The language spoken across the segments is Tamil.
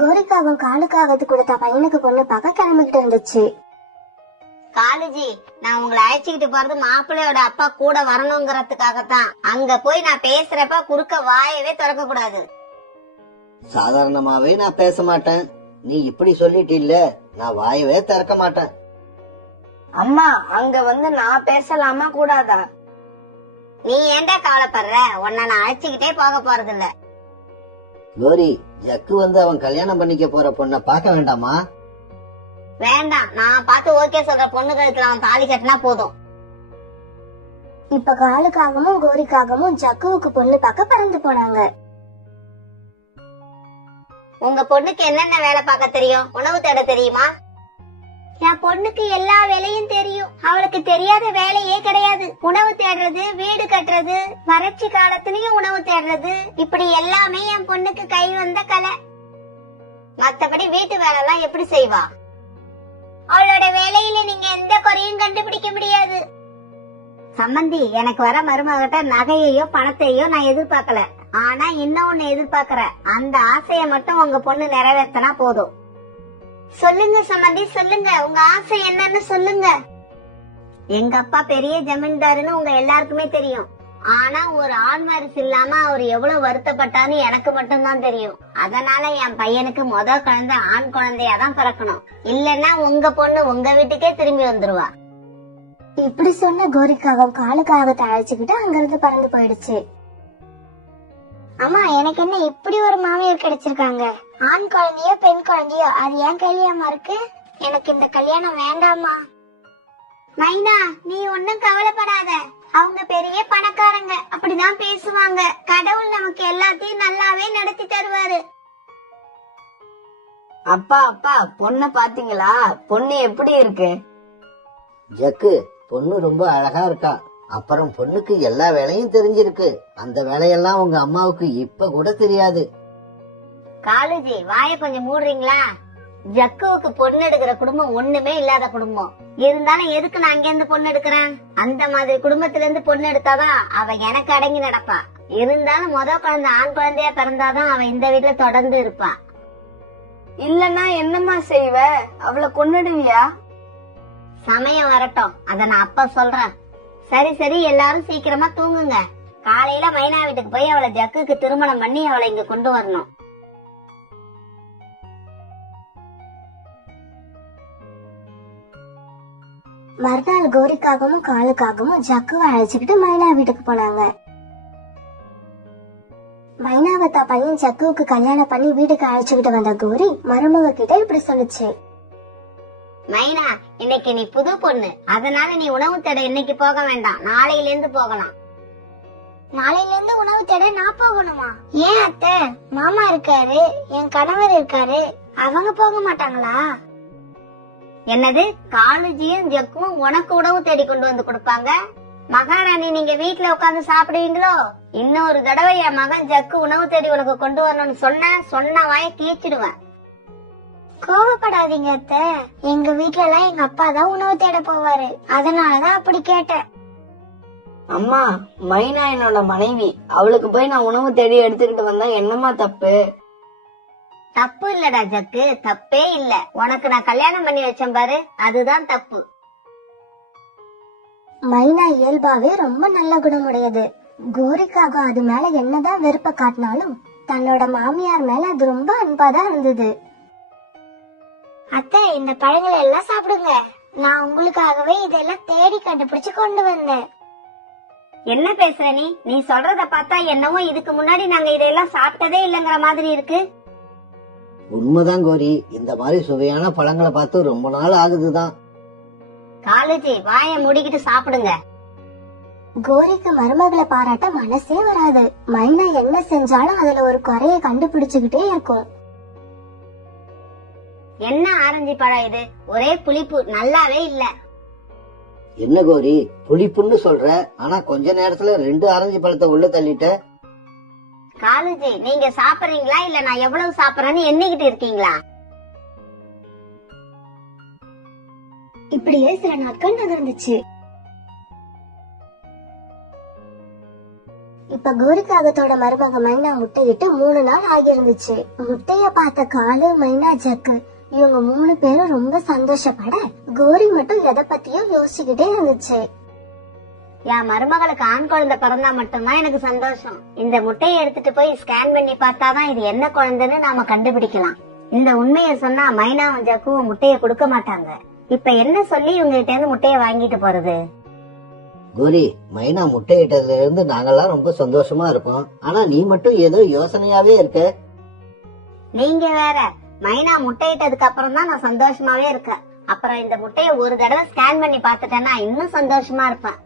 கோரிக்காவும் காலுக்காவது கொடுத்த பையனுக்கு பொண்ணு பார்க்க கிளம்பிக்கிட்டு இருந்துச்சு. காலேஜி, நான் உங்களை அழைச்சிக்கிட்டு போறது மாப்பிள்ளையோட அப்பா கூட வரணுங்கிறதுக்காகத்தான். அங்க போய் நான் பேசுறப்ப குறுக்க வாயவே திறக்க கூடாது. சாதாரணமாவே நான் பேச மாட்டேன். நீ இப்படி சொல்லிட்டு இல்ல, நான் வாயவே திறக்க மாட்டேன். அம்மா, அங்க வந்து நான் பேசலாமா கூடாதா? நீ ஏன்டா கவலைப்படுற? உன்னை நான் அழைச்சிக்கிட்டே போக போறது இல்ல. கோரி, ஜக்கு வந்து அவன் கல்யாணம் பண்ணிக்க போற பொண்ண பாக்க வேண்டாமா? வேண்டாம், நான் பார்த்து ஓகே சொல்ற பொண்ணு கழுத்துல அவன் தாலி கட்டினா போதும். இப்ப காலுக்காகவும் கோரிக்காகவும் ஜக்குவுக்கு பொண்ணு பார்க்க பறந்து போனாங்க. உங்க பொண்ணுக்கு என்னென்ன வேலை பார்க்க தெரியும்? உணவு தேட தெரியுமா? என் பொண்ணுக்கு எல்லா வேலையும் தெரியும். அவளுக்கு தெரியாத வேலையே கிடையாது. உணவு தேடுறது, வீடு கட்டுறது, வறட்சி காலத்திலயும் உணவு தேடுறது, இப்படி எல்லாமே என் பொண்ணுக்கு கை வந்த கலை. மத்தபடி வீட்டு வேலை எல்லாம் எப்படி செய்வா? அவளோட வேலையில நீங்க எந்த குறையும் கண்டுபிடிக்க முடியாது. சம்பந்தி, எனக்கு வர மருமகிட்ட நகையையோ பணத்தையோ நான் எதிர்பார்க்கல. ஆனா இன்னொன்னு எதிர்பார்க்கறேன். அந்த ஆசைய மட்டும் உங்க பொண்ணு நிறைவேற்றினா போதும். சொல்லுங்க சம்பந்தி, சொல்லுங்க. உங்க ஆசை என்னன்னு சொல்லுங்க. எங்க அப்பா பெரிய ஜமீன்தாருன்னு உங்க எல்லாருக்குமே தெரியும். ஆனா ஒரு ஆண் வாரிசு இல்லாம அவர் எவ்வளவு வருத்தப்பட்டான்னு எனக்கு மட்டும்தான் தெரியும். அதனால என் பையனுக்கு குழந்தை ஆண் குழந்தையாதான் பிறக்கணும். இல்லன்னா உங்க பொண்ணு உங்க வீட்டுக்கே திரும்பி வந்துருவா. இப்படி சொன்ன கோரிக்காவும் காலுக்காகத்தை அழைச்சுக்கிட்டு அங்கிருந்து பறந்து போயிடுச்சு. அம்மா, எனக்கு என்ன இப்படி ஒரு மாமியார் கிடைச்சிருக்காங்க? ஆண் குழந்தையோ பெண் குழந்தையோ அது ஏன் கையிலயாமா இருக்கு? எனக்கு இந்த கல்யாணம் வேண்டாமா. மைனா, நீ ஒன்னும் கவலைப்படாத. அவங்க பெரிய பணக்காரங்க, அப்படிதான் பேசுவாங்க. கடவுள் நமக்கு எல்லாத்தையும் நல்லாவே நடத்தி தருவாரு. அப்பா அப்பா, பொண்ண பாத்தீங்களா? பொண்ணு எப்படி இருக்கு? ஜக்கு, பொண்ணு ரொம்ப அழகா இருக்கா. அப்புறம் பொண்ணுக்கு எல்லா வேலையும் தெரிஞ்சிருக்கு. அந்த வேலையெல்லாம் உங்க அம்மாவுக்கு இப்ப கூட தெரியாது. காலேஜி, வாய கொஞ்சம் மூடுறீங்களா? ஜக்குவுக்கு பொண்ணு எடுக்கிற குடும்பம் ஒண்ணுமே இல்லாத குடும்பம். இருந்தாலும் எதுக்கு நான் அங்க இருந்து பொண்ணு எடுக்கிறேன்? அந்த மாதிரி குடும்பத்துல இருந்து பொண்ணு எடுத்தாதான் அவ எனக்கு அடங்கி நடப்பா. இருந்தாலும் குழந்தை ஆண் குழந்தையா பிறந்தாதான் அவ இந்த வீட்டுல தொடர்ந்து இருப்பா. இல்லன்னா என்னம்மா செய்வ? அவளை கொன்னுடுவியா? சமயம் வரட்டும், அத நான் அப்ப சொல்றேன். சரி சரி, எல்லாரும் சீக்கிரமா தூங்குங்க. காலையில மைனா வீட்டுக்கு போய் அவளை ஜக்குக்கு திருமணம் பண்ணி அவளை இங்க கொண்டு வரணும். மறுநாள் கோரிக்காகவும் காலுக்காகவும் ஜக்குவை அழைச்சுக்கிட்டு மைனா வீட்டுக்கு போனாங்க. மைனாவை தான் பையன் ஜக்குவுக்கு கல்யாணம் பண்ணி வீட்டுக்கு அழைச்சுக்கிட்டு வந்த கோரி மருமக கிட்ட இப்படி சொல்லுச்சு. மைனா, இன்னைக்கு நீ புது பொண்ணு, அதனால நீ உணவு தேட இன்னைக்கு போக வேண்டாம். நாளையில இருந்து போகலாம். நாளையில இருந்து உணவு தேட நான் போகணுமா? ஏன் அத்தை? மாமா இருக்காரு, என் கணவர் இருக்காரு, அவங்க போக மாட்டாங்களா? என்னது? காலேஜியும் ஜக்கும் உனக்கு உணவு தேடி கொண்டு வந்து கொடுப்பாங்க? மகாராணி, நீங்க வீட்டுல உட்காந்து சாப்பிடுவீங்களோ? இன்னொரு தடவை என் மகன் ஜக்கு உணவு தேடி உனக்கு கொண்டு வரணும்னு சொன்ன வாய கீச்சிடுவேன். கோவப்படாதீங்க அத்தை. எங்க வீட்டுல எல்லாம் எங்க அப்பா தான் உணவு தேட போவாரு, அதனாலதான் அப்படி கேட்டேன். அம்மா, மைனா என்னோட மனைவி. அவளுக்கு போய் நான் உணவு தேடி எடுத்துக்கிட்டு வந்தா என்னம்மா தப்பு? தப்பு இல்லடா ஜக்கு, தப்பே இல்ல. உனக்கு நான் கல்யாணம் பண்ணி வச்சேன் பாரு, அதுதான் தப்பு. மைனா இயல்பாவே ரொம்ப நல்ல குணமுடையது. கோரிக்காக அது மேல என்னதான் வெறுப்ப காட்டினாலும் தன்னோட மாமியார் மேல அது ரொம்ப அன்பாதான் இருந்தது. அத்தை, இந்த பழங்களை எல்லாம் சாப்பிடுங்க. நான் உங்களுக்காகவே இதெல்லாம் தேடி கண்டுபிடிச்சு கொண்டு வந்தேன். என்ன பேசுற நீ? நீ சொல்றத பார்த்தா என்னவோ இதுக்கு முன்னாடி நாங்க இதெல்லாம் சாப்பிட்டதே இல்லங்கிற மாதிரி இருக்கு. உண்மைதான் கோரி, இந்த மாதிரி சுவையான பழங்களை பார்த்து ரொம்ப நாள் ஆகுதுதான். காலேஜி, வாய மூடிக்கிட்டு சாப்பிடுங்க. கோரிக்கு மருமகளை பாராட்ட மனசே வராது. மைனா என்ன செஞ்சாலும் அதுல ஒரு குறைய கண்டுபிடிச்சுக்கிட்டே இருக்கும். என்ன ஆரஞ்சு பழம் இது? ஒரே புளிப்பு, நல்லாவே இல்ல. என்ன கோரி, புளிப்புன்னு சொல்ற, ஆனா கொஞ்ச நேரத்துல 2 ஆரஞ்சு பழத்தை உள்ள தள்ளிட்ட. காலேஜி, நீங்க சாப்பிடுறீங்களா இல்ல நான் எவ்வளவு சாப்பிடறேன்னு எண்ணிக்கிட்டு இருக்கீங்களா? இப்படியே சில நாட்கள் நகர்ந்துச்சு. இப்ப கோரிக்காகத்தோட மருமக மைனா முட்டையிட்டு 3 நாள் ஆகியிருந்துச்சு. முட்டைய பார்த்த காலு, மைனா, ஜக்கு இவங்க 3 பேரும் ரொம்ப சந்தோஷப்பட கோரி மட்டும் எதை பத்தியும் யோசிச்சுக்கிட்டே இருந்துச்சு. என் மருமகளுக்கு ஆண் குழந்தை பிறந்தா மட்டும்தான் எனக்கு சந்தோஷம். இந்த முட்டையை எடுத்துட்டு போய் ஸ்கேன் பண்ணி பார்த்தாதான் இது என்ன குழந்தைன்னு நாம கண்டுபிடிக்கலாம். இந்த உண்மையை சொன்னா மைனாவும் ஜக்குவும் முட்டையை கொடுக்க மாட்டாங்க. இப்ப என்ன சொல்லி இவங்க கிட்ட இருந்து முட்டையை வாங்கிட்டு போறது? கோரி, மைனா முட்டையிட்டதுல இருந்து நாங்கெல்லாம் ரொம்ப சந்தோஷமா இருக்கோம். ஆனா நீ மட்டும் ஏதோ யோசனையாவே இருக்க. நீங்க வேற, மைனா முட்டையிட்டதுக்கு அப்புறம் தான் நான் சந்தோஷமாவே இருக்கேன். அப்புறம் இந்த முட்டையை ஒரு தடவை ஸ்கேன் பண்ணி பார்த்துட்டேன்னா இன்னும் சந்தோஷமா இருப்பேன்.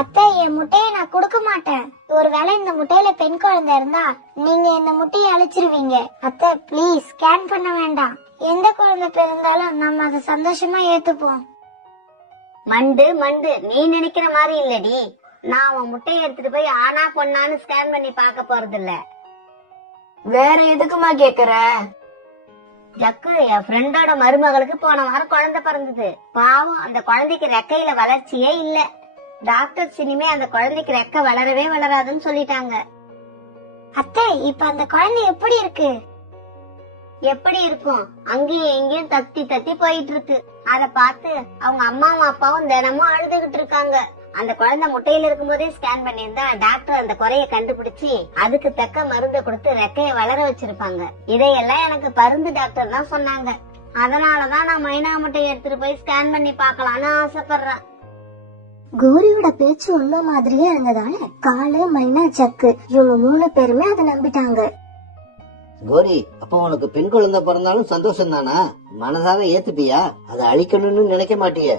அத்தை, என் முட்டைய நான் கொடுக்க மாட்டேன். ஒருவேளை இந்த முட்டையில பெண் குழந்தை இருந்தா நீங்க இந்த முட்டையை அழிச்சிருவீங்க. அத்தை ப்ளீஸ், ஸ்கேன் பண்ண வேண்டாம். எந்த குழந்தை பிறந்தாலும் நம்ம அதை சந்தோஷமா ஏத்துப்போம். மண்டு மண்டு, நீ நினைக்கிற மாதிரி இல்லடி. நான் அவன் முட்டையை எடுத்துட்டு போய் ஆனா பொண்ணான்னு ஸ்கேன் பண்ணி பார்க்க போறது இல்ல. வேற எதுக்குமா கேக்குற? ஜக்கு, என் ஃப்ரெண்டோட மருமகளுக்கு போன வாரம் குழந்தை பிறந்தது. பாவம், அந்த குழந்தைக்கு ரெக்கையில வளர்ச்சியே இல்ல. டாக்டர் இனிமே அந்த குழந்தைக்கு ரெக்கை வளரவே வளராதுன்னு சொல்லிட்டாங்க. அத்தை, இப்ப அந்த குழந்தை எப்படி இருக்கு? எப்படி இருக்கும்? அங்கேயும் எங்கேயும் தத்தி தத்தி போயிட்டு இருக்கு. அத பார்த்து அவங்க அம்மாவும் அப்பாவும் தினமும் அழுதுகிட்டு இருக்காங்க. அந்த குழந்தை முட்டையில இருக்கும் போதே ஸ்கேன் பண்ணியிருந்தா டாக்டர் அந்த குறைய கண்டுபிடிச்சு அதுக்கு தக்க மருந்து கொடுத்து ரெக்கைய வளர வச்சிருப்பாங்க. இதையெல்லாம் எனக்கு பருந்து டாக்டர் தான் சொன்னாங்க. அதனாலதான் நான் மைனா முட்டையை எடுத்துட்டு போய் ஸ்கேன் பண்ணி பாக்கலாம்னு ஆசைப்படுறேன். கோரியோட பேச்சு உண்மை மாதிரியே இருந்ததால காலு, மைனா, ஜக்கு இவங்க 3 பேருமே அதை நம்பிட்டாங்க. கோரி, அப்ப உனக்கு பெண் குழந்தை பிறந்தாலும் சந்தோஷம் தானா? மனதார ஏத்துப்பியா? அதை அழிக்கணும்னு நினைக்க மாட்டிய?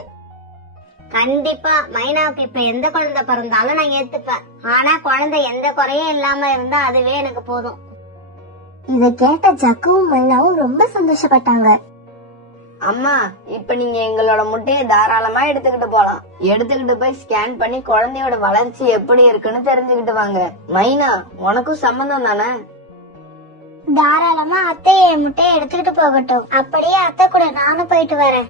கண்டிப்பா. மைனாவுக்கு இப்ப எந்த குழந்தை பிறந்தாலும் நான் ஏத்துப்பேன். ஆனா குழந்தை எந்த குறையும் இல்லாம இருந்தா அதுவே எனக்கு போதும். இதை கேட்ட ஜக்குவும் மைனாவும் ரொம்ப சந்தோஷப்பட்டாங்க. அம்மா, இப்ப நீங்க எங்களோட முட்டையை தாராளமா எடுத்துக்கிட்டு போலாம். எடுத்துக்கிட்டு போய் ஸ்கேன் பண்ணி குழந்தையோட வளர்ச்சி எப்படி இருக்குன்னு தெரிஞ்சுக்கிட்டு வாங்க. மைனா, உனக்கும் சம்பந்தம் தானே? தாராளமா அத்தை என் முட்டையை எடுத்துக்கிட்டு போகட்டும். அப்படியே அத்தை கூட நானும் போயிட்டு வரேன்.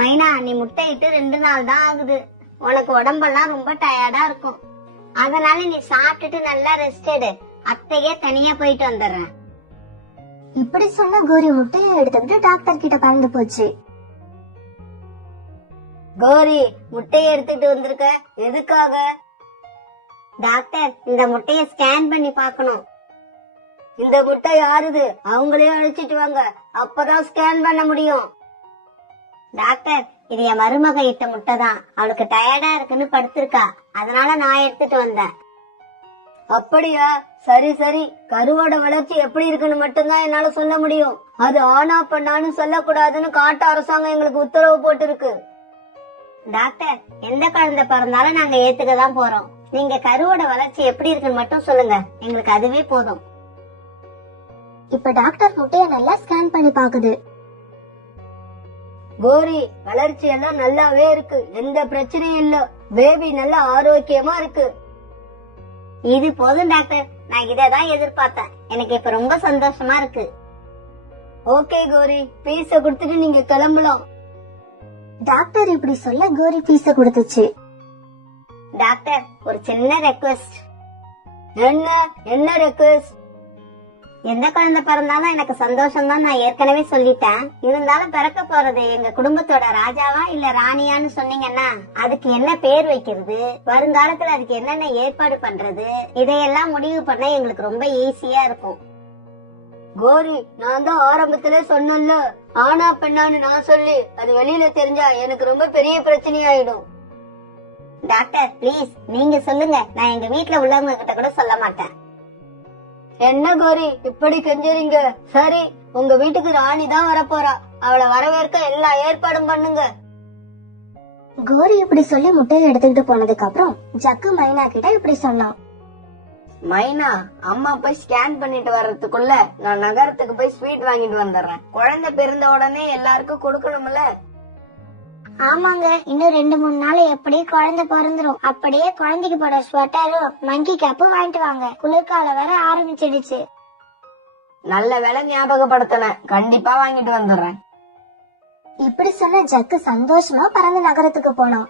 மைனா, நீ முட்டையிட்டு 2 நாள் தான் ஆகுது. உனக்கு உடம்பெல்லாம் ரொம்ப டயர்டா இருக்கும். அதனால நீ சாப்பிட்டுட்டு நல்லா ரெஸ்ட் எடு. அத்தையே தனியா போயிட்டு வந்துடுறேன். இப்படி சொன்ன கோரி முட்டையை எடுத்துக்கிட்டு டாக்டர் கிட்ட பறந்து போச்சு. கோரி, முட்டையை எடுத்துட்டு வந்திருக்க, எதுக்காக? டாக்டர், இந்த முட்டையை ஸ்கேன் பண்ணி பார்க்கணும். இந்த முட்டை யாருது? அவங்களையும் அழைச்சிட்டு வாங்க, அப்பதான் ஸ்கேன் பண்ண முடியும். டாக்டர், இது என் மருமக இட்ட முட்டை தான். அவளுக்கு டயர்டா இருக்குன்னு படுத்திருக்கா, அதனால நான் எடுத்துட்டு வந்தேன். அப்படியா? சரி சரி. கருவோட வளர்ச்சி எப்படி இருக்குன்னு மட்டும்தான் என்னால சொல்ல முடியும். அது ஆனா பண்ணான்னு சொல்லக்கூடாதுன்னு காட்டு அரசாங்கம் எங்களுக்கு உத்தரவு போட்டு இருக்கு. டாக்டர், எந்த குழந்தை பிறந்தாலும் நாங்க ஏத்துக்கதான் போறோம். நீங்க கருவோட வளர்ச்சி எப்படி இருக்குன்னு மட்டும் சொல்லுங்க, எங்களுக்கு அதுவே போதும். இப்ப டாக்டர் முட்டைய நல்லா ஸ்கேன் பண்ணி பாக்குது. கோரி, வளர்ச்சி எல்லாம் நல்லாவே இருக்கு, எந்த பிரச்சனையும் இல்ல. பேபி நல்லா ஆரோக்கியமா இருக்கு. இது போதும் டாக்டர், நான் இததான் எதிர்பார்த்தேன். எனக்கு இப்ப ரொம்ப சந்தோஷமா இருக்கு. ஓகே கோரி, பீஸ குடுத்துட்டு நீங்க கிளம்பலாம். டாக்டர் இப்படி சொல்ல கோரி பீஸ கொடுத்துச்சு. டாக்டர், ஒரு சின்ன ரெக்வெஸ்ட். என்ன ரெக்வெஸ்ட்? எந்த குழந்தை பிறந்தாலும் எனக்கு சந்தோஷம் தான், நான் ஏற்கனவே சொல்லிட்டேன். இருந்தாலும் பிறக்க போறது எங்க குடும்பத்தோட ராஜாவா இல்ல ராணியான்னு சொன்னீங்கன்னா அதுக்கு என்ன பேர் வைக்கிறது, வருங்காலத்துல அதுக்கு என்னென்ன ஏற்பாடு பண்றது, இதையெல்லாம் முடிவு பண்ண எங்களுக்கு ரொம்ப ஈஸியா இருக்கும். கோரி, நான் தான் ஆரம்பத்துல சொன்னேன்ல, ஆனா பெண்ணான்னு நான் சொல்லி அது வெளியில தெரிஞ்சா எனக்கு ரொம்ப பெரிய பிரச்சனை ஆயிடும். டாக்டர் பிளீஸ், நீங்க சொல்லுங்க, நான் எங்க வீட்டுல உள்ளவங்க கிட்ட கூட சொல்ல மாட்டேன். என்ன கோரி இப்படி கெஞ்சறீங்க? சரி, உங்க வீட்டுக்கு ராணி தான் வரப்போறா, அவளை வரவேற்க எல்லா ஏற்பாடும் பண்ணுங்க. கோரி இப்படி சொல்லி முட்டையை எடுத்துக்கிட்டு போனதுக்கு அப்புறம் ஜக்கு மைனா கிட்ட இப்படி சொன்னான். மைனா, அம்மா போய் ஸ்கேன் பண்ணிட்டு வர்றதுக்குள்ள நான் நகரத்துக்கு போய் ஸ்வீட் வாங்கிட்டு வந்துடுறேன். குழந்தை பிறந்த உடனே எல்லாருக்கும் கொடுக்கணும்ல. ஆமாங்க, இன்னும் 2-3 நாள் எப்படியே குழந்தை பிறந்துரும். அப்படியே குழந்தைக்கு போட ஸ்வெட்டரும் மங்கி கேப்பும் வாங்கிட்டு வாங்க, குளிர்காலம் வேற ஆரம்பிச்சிடுச்சு. நல்ல வேலை ஞாபகப்படுத்தின, கண்டிப்பா வாங்கிட்டு வந்துடுறேன். இப்படி சொன்ன ஜக்கு சந்தோஷமா பறந்து நகரத்துக்கு போனான்.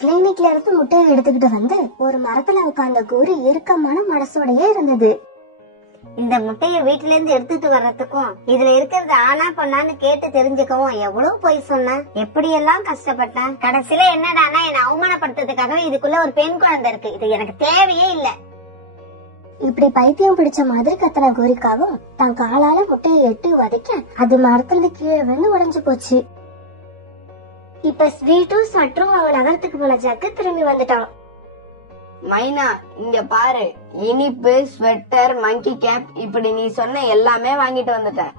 கிளினிக்ல இருந்து முட்டையை எடுத்துக்கிட்டு வந்து ஒரு மரத்துல உட்கார்ந்த கோரி இறுக்கமான மனசோடயே இருந்தது. இந்த முட்டைய வீட்டுல இருந்து எடுத்துட்டு வர்றதுக்கும் இதுல இருக்கிறது ஆனா பொண்ணான்னு கேட்டு தெரிஞ்சுக்கவும் எவ்வளவு போய் சொன்னேன், எப்படி எல்லாம் கஷ்டப்பட்டேன். கடைசியில என்னடானா என்ன அவமானப்படுத்துறதுக்காகவே இதுக்குள்ள ஒரு பெண் குழந்தை இருக்கு. இது எனக்கு தேவையே இல்ல. இப்படி பைத்தியம் பிடிச்ச மாதிரி கத்தன கோரிக்காவும் தன் காலால முட்டையை எட்டு உதைக்க அது மரத்துல கீழே வந்து உடைஞ்சு போச்சு. இப்ப ஸ்வீட்டும் சற்றும் அவன் நகரத்துக்கு போன ஜக்கு திரும்பி வந்துட்டான். மைனா இங்க பாரு, இனிப்பு, ஸ்வெட்டர், மங்கி கேப், இப்படி நீ சொன்ன எல்லாமே வாங்கிட்டு வந்துட்டேன்.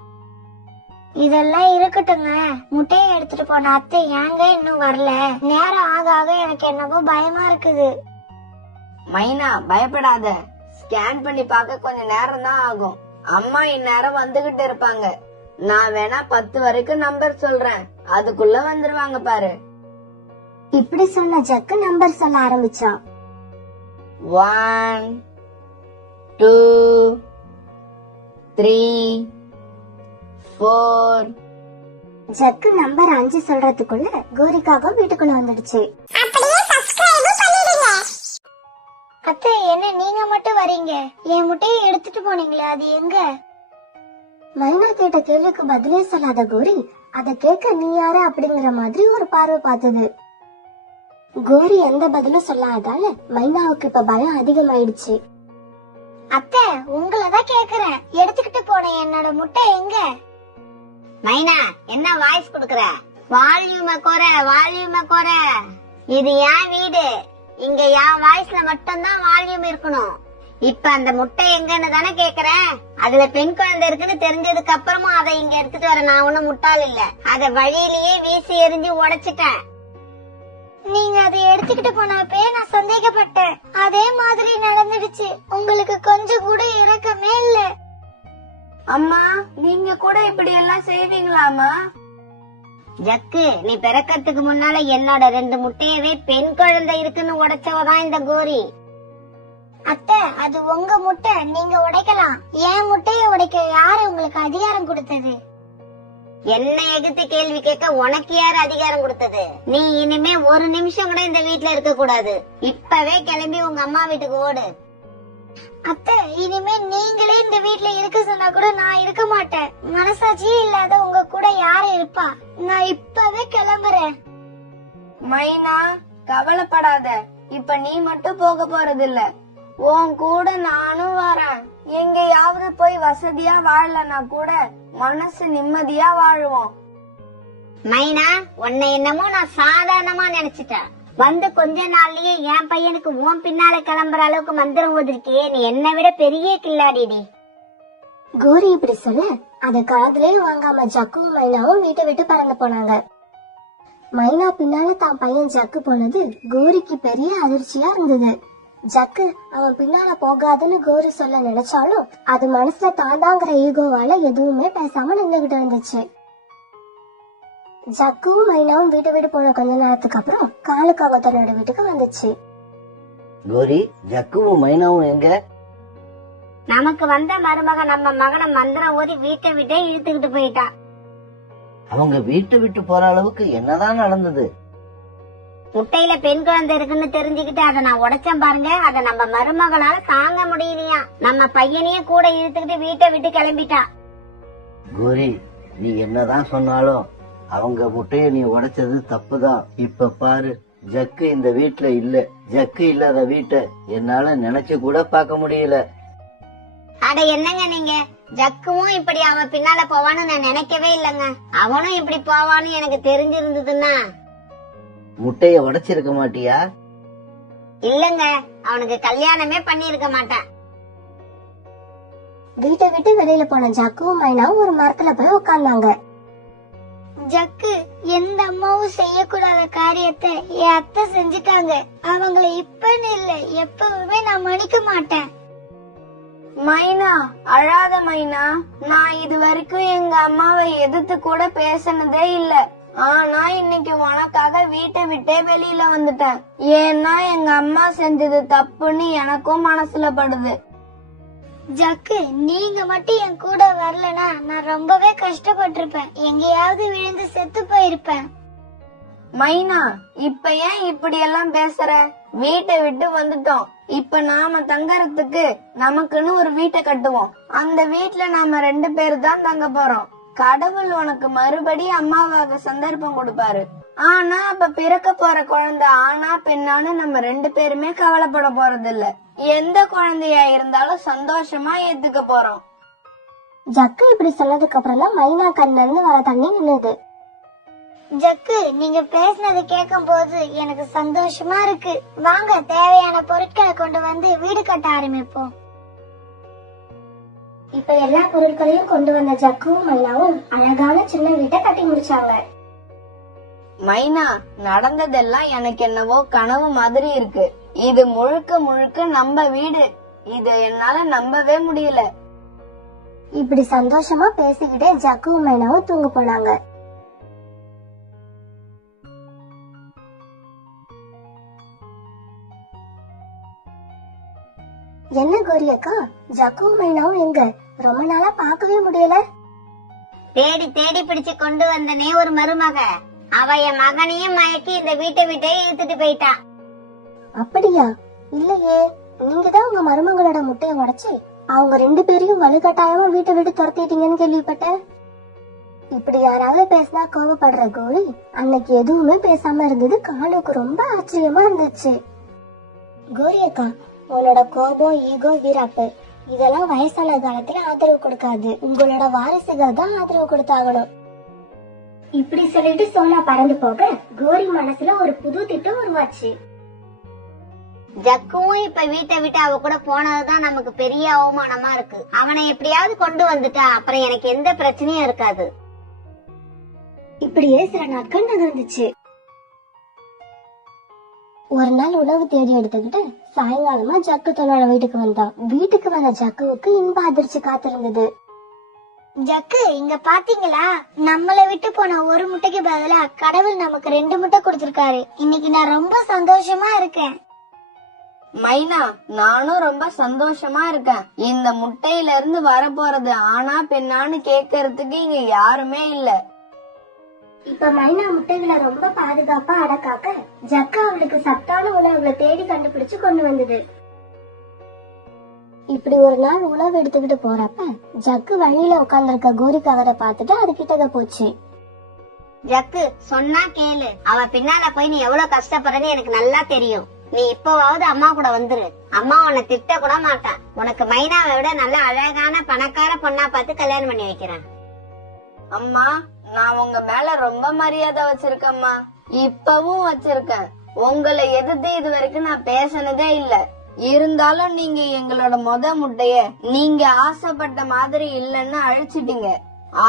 இதெல்லாம் இருக்கட்டுங்க, முட்டையை எடுத்துட்டு போன அத்தை ஏங்க இன்னும் வரல? நேரம் ஆக ஆக எனக்கு என்னவோ பயமா இருக்குது. மைனா பயப்படாத, ஸ்கேன் பண்ணி பார்க்க கொஞ்சம் நேரம் தான் ஆகும். அம்மா இந்நேரம் வந்துகிட்டு இருப்பாங்க. நான் வேணா 10 வரைக்கும் நம்பர் சொல்றேன், அதுக்குள்ள வந்துருவாங்க பாரு. இப்படி சொன்ன ஜக்கு நம்பர் சொல்ல ஆரம்பிச்சான். 1 2 3 4. ஜக்கு நம்பர் 5 சொல்றதுக்குள்ள கோரிக்காக வீட்டுக்குள்ள வந்துடுச்சு. அத்தை என்ன நீங்க மட்டும் வரீங்க? என் முட்டையை எடுத்துட்டு போனீங்களே, அது எங்க? மைனா கேட்ட கேள்விக்கு பதிலே சொல்லாத கோரி அத கேட்க நீ யாரு அப்படிங்கிற மாதிரி ஒரு பார்வை பார்த்தது. கோரி எந்த பதிலும் சொல்லாதால மைனாவுக்கு இப்ப பயம் அதிகமாயிடுச்சு. அத்தை உங்களதான் கேக்குறேன், எடுத்துக்கிட்டு போன என்னோட முட்டை எங்க? மைனா என்ன வாய்ஸ் குடுக்கற? வால்யூம குறை. இது என் வீடு, இங்க என் வாய்ஸ்ல மட்டும்தான் வால்யூம் இருக்கணும். இப்ப அந்த முட்டை எங்கன்னு தானே கேக்குறேன். அதுல பெண் குழந்தை இருக்குன்னு தெரிஞ்சதுக்கு அப்புறமும் அதை இங்க எடுத்துட்டு வர நான் ஒண்ணும் முட்டாள் இல்ல. அத வழியிலேயே வீசி எரிஞ்சு உடைச்சிட்டேன். நீங்க அதை எடுத்துக்கிட்டு போனப்பே நான் சந்தேகப்பட்டேன். அதே மாதிரி நடந்துடுச்சு. உங்களுக்கு கொஞ்சம் கூட இரக்கமே இல்ல. அம்மா நீங்க கூட இப்படி எல்லாம் செய்வீங்களாமா? ஜக்கு, நீ பிறக்கிறதுக்கு முன்னால என்னோட 2 முட்டையவே பெண் குழந்தை இருக்குன்னு உடைச்சவதான் இந்த கோரி. அத்தை அது உங்க முட்டை, நீங்க உடைக்கலாம். என் முட்டையை உடைக்க யாரு உங்களுக்கு அதிகாரம் கொடுத்தது? என்ன எதிர்த்து கேள்வி கேட்க உனக்கு யாரு அதிகாரம் கொடுத்தது? நீ இனிமே ஒரு நிமிஷம் கூட இந்த வீட்டுல இருக்க கூடாது. இப்பவே கிளம்பி உங்க அம்மா வீட்டுக்கு ஓடு. அத்தை இனிமே நீங்களே இந்த வீட்ல இருக்க சொன்னா கூட நான் இருக்க மாட்டேன். மனசாட்சியே இல்லாத உங்க கூட யாரு இருப்பா? நான் இப்பவே கிளம்புறேன். மைனா கவலைப்படாத, இப்ப நீ மட்டும் போக போறது இல்ல, உன் கூட நானும் வரேன். எங்கேயாவது போய் வசதியா வாழலனா கூட மனசு நிம்மதியா வாழுவோம். மைனா, உன்னை என்னமோ நான் சாதாரணமா நினைச்சிட்டேன். வந்து கொஞ்ச நாள்லயே என் பையனுக்கு உன் பின்னால கிளம்புற அளவுக்கு மந்திரம் ஓதிருக்கியே, நீ என்னை விட பெரிய கில்லாடிடி. கோரி இப்படி சொல்ல அத காதுலயே வாங்காம ஜக்குவும் மைனாவும் வீட்டை விட்டு பறந்து போனாங்க. மைனா பின்னால தான் பையன் ஜக்கு போனது கோரிக்கு பெரிய அதிர்ச்சியா இருந்தது. ஜக்கு அவன் பின்னால போகாதுன்னு கோரி சொல்ல நினைச்சாலும் அது மனசுல தாண்டாங்கிற ஈகோவால எதுவுமே பேசாம நின்னுகிட்டு இருந்துச்சு. ஜக்குவும் மைனாவும் வீட்டை விட்டு போன கொஞ்ச நேரத்துக்கு அப்புறம் காலுக்காக தன்னோட வீட்டுக்கு வந்துச்சு. கோரி, ஜக்குவும் மைனாவும் எங்க? நமக்கு வந்த மருமக நம்ம மகனை மந்திரம் ஓதி வீட்டை விட்டே இழுத்துக்கிட்டு போயிட்டா. அவங்க வீட்டை விட்டு போற அளவுக்கு என்னதான் நடந்தது? முட்டையில பெண் குழந்தை இருக்குன்னு தெரிஞ்சுக்கிட்டு அதை நான் உடைச்சேன் பாருங்க. அதை நம்ம மருமகனால தாங்க முடியலையா. நம்ம பையனையும் கூட இழுத்துக்கிட்டு வீட்டை விட்டு கிளம்பிட்டா. கோரி, நீ என்னதான் சொன்னாலும் அவங்க முட்டைய நீ உடைச்சது தப்புதான். இப்ப பாரு, ஜக்கு இந்த வீட்டுல இல்ல. ஜக்கு இல்லாத வீட்டை என்னால நினைச்சு கூட பார்க்க முடியல. அட என்னங்க நீங்க, ஜக்குவும் இப்படி அவன் பின்னால போவான்னு நான் நினைக்கவே இல்லங்க. அவனும் இப்படி போவான்னு எனக்கு தெரிஞ்சிருந்ததுன்னா முட்டைய உடைச்சிருக்க மாட்டியா? இல்லங்க, அவனுக்கு கல்யாணமே பண்ணி இருக்க மாட்டான். வீட்டை விட்டு வெளியில போன ஜக்குவும் மைனாவும் ஒரு மரத்துல போய் உட்கார்ந்தாங்க. ஜக்கு, எந்த அம்மாவும் செய்யக்கூடாத காரியத்தை என் அத்தை செஞ்சுட்டாங்க. அவங்கள இப்பன்னு இல்ல, எப்பவுமே நான் மன்னிக்க மாட்டேன். மைனா அழாத மைனா, நான் இது வரைக்கும் எங்க அம்மாவை எதிர்த்து கூட பேசினதே இல்ல. ஆனா இன்னைக்கு உனக்காக வீட்டை விட்டே வெளியில வந்துட்டேன். ஏன்னா எங்க அம்மா செஞ்சது தப்புன்னு எனக்கும் மனசுல படுது. ஜக்கு, நீங்க மட்டும் என் கூட வரலனா நான் ரொம்பவே கஷ்டப்பட்டிருப்பேன். எங்கேயாவது விழுந்து செத்து போயிருப்பேன். மைனா, இப்ப ஏன் இப்படி எல்லாம் பேசுற? வீட்டை விட்டு வந்துட்டோம். இப்ப நாம தங்கறதுக்கு நமக்குன்னு ஒரு வீட்டை கட்டுவோம். அந்த வீட்ல நாம 2 பேர் தான் தங்க போறோம். கடவுள் உனக்கு மறுபடி அம்மாவாக சந்தர்ப்பம் கொடுப்பாரு. ஆனா அப்ப பிறக்க போற குழந்தை ஆனா பெண்ணான்னு நம்ம 2 பேருமே கவலைப்பட போறது இல்ல. எந்த குழந்தையா இருந்தாலும் சந்தோஷமா ஏத்துக்க போறோம். ஜக்கு இப்படி சொன்னதுக்கு அப்புறம் தான் மைனா கண்ணுல இருந்து வர தண்ணி நின்னுது. ஜக்கு, நீங்க பேசினது கேட்கும் போது எனக்கு சந்தோஷமா இருக்கு. வாங்க தேவையான பொருட்களை கொண்டு வந்து வீடு கட்ட ஆரம்பிப்போம். இப்ப எல்லா பொருட்களையும் கொண்டு வந்த ஜக்குவும் மைனாவும் அழகான சின்ன வீட்டை கட்டி முடிச்சாங்க. மைனா, நடந்ததெல்லாம் எனக்கு என்னவோ கனவு மாதிரி இருக்கு. இது முழுக்க முழுக்க நம்ம வீடு. இது என்னால நம்பவே முடியல. இப்படி சந்தோஷமா பேசிக்கிட்டே ஜக்குவும் மைனாவும் தூங்க போனாங்க. என்ன கோரி அக்கா, ஜக்குவும் மைனாவும் எங்க? ரொம்ப நாளா பார்க்கவே முடியல. தேடி தேடி பிடிச்சு கொண்டு வந்தனே ஒரு மருமக. அவ என் மகனையும் மயக்கி இந்த வீட்டை விட்டே இழுத்துட்டு போயிட்டான். அப்படியா? இல்லையே, நீங்க தான் உங்க மருமகளோட முட்டைய உடைச்சு அவங்க 2 பேரையும் வலுக்கட்டாயமா வீட்டை விட்டு துரத்திட்டீங்கன்னு கேள்விப்பட்டேன். இப்படி யாராவது பேசினா கோவப்படுற கோழி அன்னைக்கு எதுவுமே பேசாம இருந்தது காலுக்கு ரொம்ப ஆச்சரியமா இருந்துச்சு. கோரி அக்கா, உன்னோட கோபம், ஈகோ, வீராப்பு இதெல்லாம் வயசான காலத்துல ஆதரவு கொடுக்காது. உங்களோட வாரிசுகள் தான் ஆதரவு கொடுத்தாகணும். இப்படி சொல்லிட்டு சோனா பறந்து போக கோரி மனசுல ஒரு புது திட்டம் உருவாச்சு. ஜக்குவும் இப்ப வீட்டை விட்டு அவ கூட போனதுதான் நமக்கு பெரிய அவமானமா இருக்கு. அவனை எப்படியாவது கொண்டு வந்துட்டா அப்புறம் எனக்கு எந்த பிரச்சனையும் இருக்காது. இப்படியே சில நாட்கள் நகர்ந்துச்சு. ஒரு நாள் உணவு தேடி எடுத்துக்கிட்டு சாயங்காலமா ஜக்கு தன்னோட வீட்டுக்கு வந்தான். வீட்டுக்கு வந்த ஜக்குவுக்கு இன்ப அதிர்ச்சி காத்திருந்தது. ஜக்கு, இங்க பாத்தீங்களா? நம்மளை விட்டு போன ஒரு முட்டைக்கு பதிலா கடவுள் நமக்கு 2 முட்டை கொடுத்திருக்காரு. இன்னைக்கு நான் ரொம்ப சந்தோஷமா இருக்கேன். மைனா, நானும் ரொம்ப சந்தோஷமா இருக்கேன். இந்த முட்டையில இருந்து வரப்போறது ஆனா பெண்ணான்னு கேக்குறதுக்கு இங்க யாருமே இல்ல. இப்ப மைனா முட்டைகளை ரொம்ப பாதுகாப்பா அடக்காக்க ஜக்கு அவளுக்கு சத்தான உணவுகளை தேடி கண்டுபிடிச்சு கொண்டு வந்தது. இப்படி ஒரு நாள் உணவு எடுத்துக்கிட்டு போறப்ப ஜக்கு வழியில உட்கார்ந்திருக்க கோரிக்காகத பாத்துட்டு அது கிட்டத போச்சு. ஜக்கு, சொன்னா கேளு. அவ பின்னால போய் நீ எவ்வளவு கஷ்டப்படுறன்னு எனக்கு நல்லா தெரியும். நீ இப்பவாவது அம்மா கூட வந்துரு. அம்மா உன்னை திட்ட கூட மாட்டான். உனக்கு மைனாவை விட நல்ல அழகான பணக்கார பொண்ணா பார்த்து கல்யாணம் பண்ணி வைக்கிறேன். அம்மா, நான் உங்க மேல ரொம்ப மரியாதை வச்சிருக்கேம்மா. இப்பவும் வச்சிருக்கேன். உங்களை எதிர்த்து இது வரைக்கும் நான் பேசினதே இல்ல. இருந்தாலும் நீங்க எங்களோட முட்டைய நீங்க ஆசைப்பட்ட மாதிரி இல்லன்னு அழிச்சிட்டீங்க.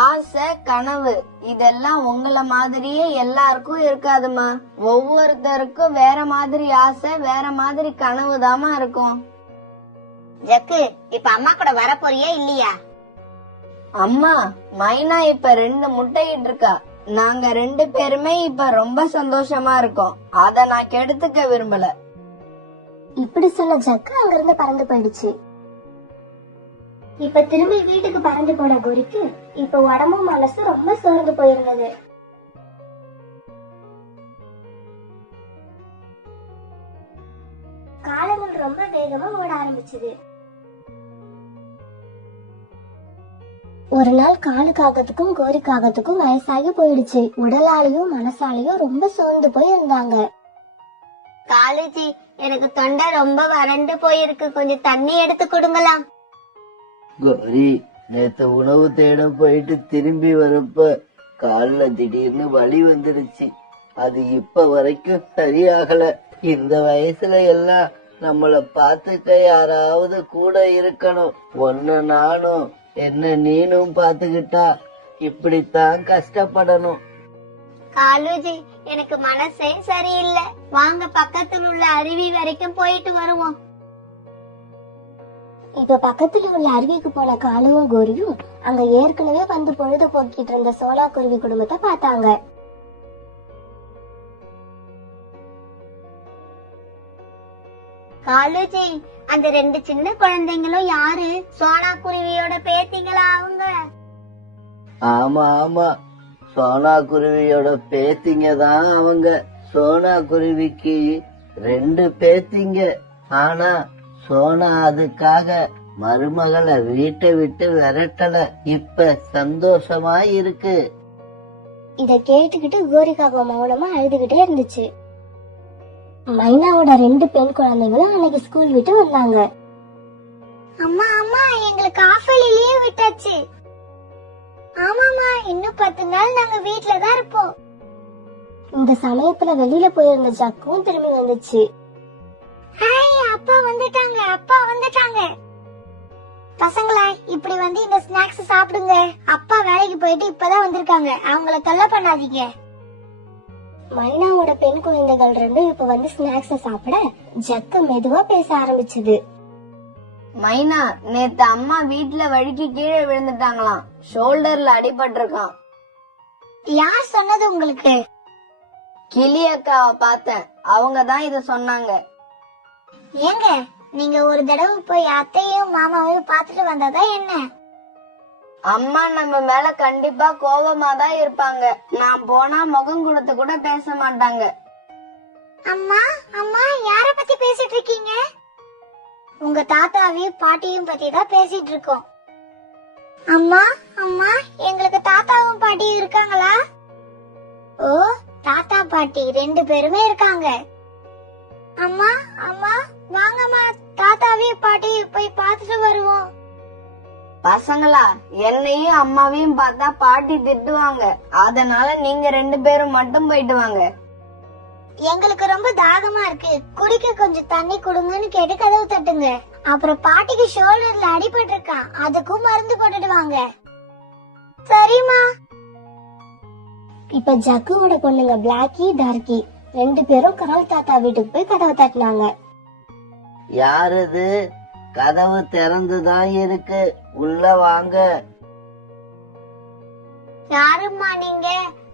ஆசை, கனவு இதெல்லாம் உங்கள மாதிரியே எல்லாருக்கும் இருக்காதுமா. ஒவ்வொருத்தருக்கும் வேற மாதிரி ஆசை, வேற மாதிரி கனவு தாமா இருக்கும். ஜக்கு, இப்ப அம்மா கூட வர போறியா இல்லையா? அம்மா, மைனா இப்ப 2 முட்டையிட்டு இருக்கா. நாங்க 2 பேருமே இப்ப ரொம்ப சந்தோஷமா இருக்கோம். அத நான் கெடுத்துக்க விரும்பல. இப்படி சொன்ன ஜக்கு அங்கிருந்து பறந்து போயிடுச்சு. இப்ப திரும்பி வீட்டுக்கு பறந்து போன கோரிக்கு இப்ப உடம்பும் மனசு ரொம்ப சோர்ந்து போயிருந்தது. காலங்கள் ரொம்ப வேகமா ஓட ஆரம்பிச்சது. ஒரு நாள் காலுக்காகத்துக்கும் கோரிக்காகத்துக்கும் வயசாகி போயிடுச்சு. உடலாலையும் மனசாலையும் ரொம்ப சோர்ந்து போய் இருந்தாங்க. காலேஜி, எனக்கு தொண்டை ரொம்ப வறண்டு போயிருக்கு. கொஞ்சம் தண்ணி எடுத்து கொடுங்களாம். கோரி, நேத்து உணவு தேட போயிட்டு திரும்பி வரப்ப கால்ல திடீர்னு வலி வந்துடுச்சு. அது இப்ப வரைக்கும் சரியாகல. இந்த வயசுல எல்லாம் நம்மள பாத்துக்க யாராவது கூட இருக்கணும். ஒன்னு நானும் என்ன நீனும் பாத்துக்கிட்டா இப்படித்தான் கஷ்டப்படணும். காலுஜி, எனக்கு மனசே சரியில்லை. வாங்க பக்கத்தில் உள்ள அருவி வரைக்கும் போயிட்டு வருவோம். இப்ப பக்கத்துல உள்ள அருவிக்கு போன காலுவும் கோரியும் அங்க ஏற்கனவே வந்து பொழுது போக்கிட்டு இருந்த சோனா குருவி குடும்பத்தை பார்த்தாங்க. காலுஜி, அந்த 2 சின்ன குழந்தைங்களும் யாரு? சோனா குருவியோட பேத்திங்களா அவங்க? ஆமா ஆமா, சோனா குருவியோட பேத்திங்க தான் அவங்க. சோனா குருவிக்கு 2 பேத்திங்க. ஆனா சோனா அதுக்காக மருமகளை வீட்டை விட்டு விரட்டல. இப்ப சந்தோஷமா இருக்கு. இத கேட்டுக்கிட்டு கோரிக்காக மௌனமா அழுதுகிட்டே இருந்துச்சு. மைனாவோட 2 பெண் குழந்தைங்களும் அன்னைக்கு ஸ்கூல் விட்டு வந்தாங்க. அம்மா அம்மா எங்களுக்கு ஆஃபலி லீவ் விட்டாச்சு. ஆமாமா, இன்னும் 10 நாள் நாங்க வீட்ல தான் இருப்போம். இந்த சமயத்துல வெளியில போயிருந்த ஜக்கும் திரும்பி வந்துச்சு. ஹாய், அப்பா வந்துட்டாங்க, அப்பா வந்துட்டாங்க. பசங்களா, இப்படி வந்து இந்த ஸ்நாக்ஸ் சாப்பிடுங்க. அப்பா வேலைக்கு போயிட்டு இப்பதான் வந்திருக்காங்க, அவங்கள தொல்லை பண்ணாதீங்க. மைனாவோட பெண் குழந்தைகள் 2 இப்ப வந்து ஸ்நாக்ஸ் சாப்பிட ஜக்கு மெதுவா பேச ஆரம்பிச்சது. மைனா, நேத்து அம்மா வீட்ல வழுக்கி கீழே விழுந்துட்டாங்களாம். ஷோல்டர்ல அடிபட்டிருக்கான். யார் சொன்னது உங்களுக்கு? கிளி அக்காவை பார்த்தேன், அவங்க தான் இத சொன்னாங்க. ஏங்க, நீங்க ஒரு தடவை போய் அத்தையும் மாமாவையும் பாத்துட்டு வந்தாதா என்ன? அம்மா நம்ம மேல கண்டிப்பா கோபமா தான் இருப்பாங்க. நான் போனா முகம் கொடுத்து கூட பேச மாட்டாங்க. அம்மா அம்மா, யார பத்தி பேசிட்டு இருக்கீங்க? உங்க தாத்தாவையும் பாட்டியும் பத்தி தான் பேசிட்டு இருக்கோம். அம்மா அம்மா, எங்களுக்கு தாத்தாவும் பாட்டியும் இருக்காங்களா? ஓ, தாத்தா பாட்டி 2 பேருமே இருக்காங்க. அம்மா அம்மா, வாங்கம்மா, தாத்தாவையும் பாட்டியும் போய் பார்த்துட்டு வருவோம். பசங்களா, என்னையும் அம்மாவையும் பார்த்தா பாட்டி திட்டுவாங்க. அதனால நீங்க 2 பேரும் மட்டும் போயிட்டு வாங்க. எங்களுக்கு ரொம்ப தாகமா இருக்கு, குடிக்க கொஞ்சம் தண்ணி கொடுங்கன்னு கேட்டு கதவு தட்டுங்க. அப்புறம் பாட்டிக்கு ஷோல்டர்ல அடிபட்டு இருக்கான், அதுக்கும் மருந்து போட்டுட்டு வாங்க. சரிம்மா. இப்ப ஜக்குவோட பொண்ணுங்க பிளாக்கி டார்க்கி 2 பேரும் கரல் தாத்தா வீட்டுக்கு போய் கதவை தட்டினாங்க. யாரது? கதவு திறந்துதான் இருக்கு, உள்ள வாங்க. யாரும்மா நீங்க?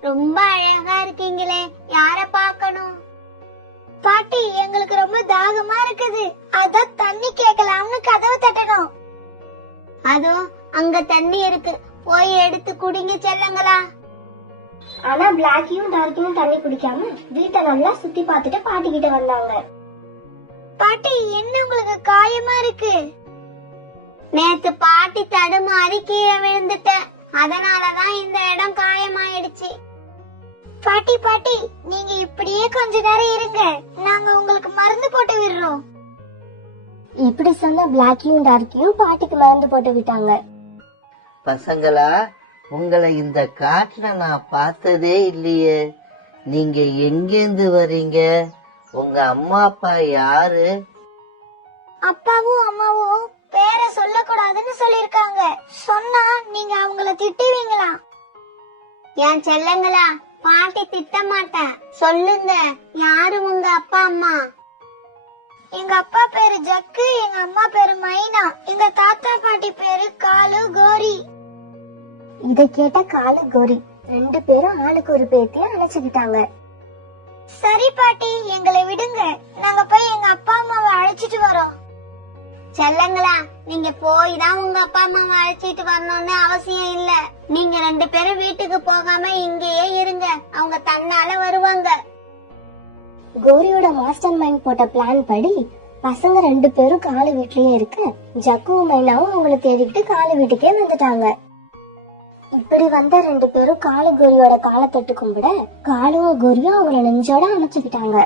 ரொம்ப அழகா இருக்கீங்களே, யார பாக்கணும்? பாட்டி, எங்களுக்கு ரொம்ப தாகமா இருக்குது, அதான் தண்ணி கேட்கலாம்னு கதவு தட்டணும். அதோ அங்க தண்ணி இருக்கு, போய் எடுத்து குடிங்க செல்லுங்களா. ஆனா பிளாக்கியும் டார்க்கியும் தண்ணி குடிக்காம வீட்டை நல்லா சுத்தி பார்த்துட்டு பாட்டி கிட்ட வந்தாங்க. பாட்டி, என்ன உங்களுக்கு காயமா இருக்கு? நேத்து பாட்டி தடுமாறி கீழே விழுந்துட்டேன், அதனாலதான் இந்த இடம் காயமாயிடுச்சு. பாட்டி பாட்டி, நீங்க இப்படியே கொஞ்ச நேரம் இருங்க, நாங்க உங்களுக்கு மருந்து போட்டு விடுறோம். இப்படி சொன்ன பிளாக்கியும் டார்க்கியும் பாட்டிக்கு மருந்து போட்டு விட்டாங்க. பசங்களா, உங்களை இந்த காட்டுல நான் பார்த்ததே இல்லையே. நீங்க எங்கேந்து வரீங்க? உங்க அம்மா அப்பா யாரு? அப்பாவும் அம்மாவும் பேரை சொல்லக்கூடாதுன்னு சொல்லிருக்காங்க. சொன்னா நீங்க அவங்கள திட்டுவீங்களா? என் செல்லங்களா, பாட்டி திட்ட மாட்டேன், சொல்லுங்க, யாரு உங்க அப்பா அம்மா? எங்க அப்பா பேரு ஜக்கு, எங்க அம்மா பேரு மைனா, எங்க தாத்தா பாட்டி பேரு காலு கோரி. இத கேட்ட காலு கோரி 2 பேரும் ஆளுக்கு ஒரு பேத்திய அணைச்சுக்கிட்டாங்க. சரி பாட்டி, எங்களை விடுங்க, நாங்க போய் எங்க அப்பா அம்மாவை அழைச்சிட்டு வரோம். செல்லங்களா, நீங்க போய் தான் உங்க அப்பா அம்மாவை அழைச்சிட்டு வரணும்னு அவசியம் இல்ல. நீங்க 2 பேரும் வீட்டுக்கு போகாம இங்கேயே இருங்க, அவங்க தன்னால வருவாங்க. கோரியோட மாஸ்டர் மைண்ட் போட்ட பிளான் படி பசங்க 2 பேரும் காலு வீட்லயே இருக்க ஜக்குவும் மைனாவும் அவங்கள தேடிக்கிட்டு காலு வீட்டுக்கே வந்துட்டாங்க. இப்படி வந்த 2 பேரும் காலு கோரியோட காலை தொட்டு கும்பிட காலுவும் கோரியும் அவங்கள நெஞ்சோட அணைச்சுக்கிட்டாங்க.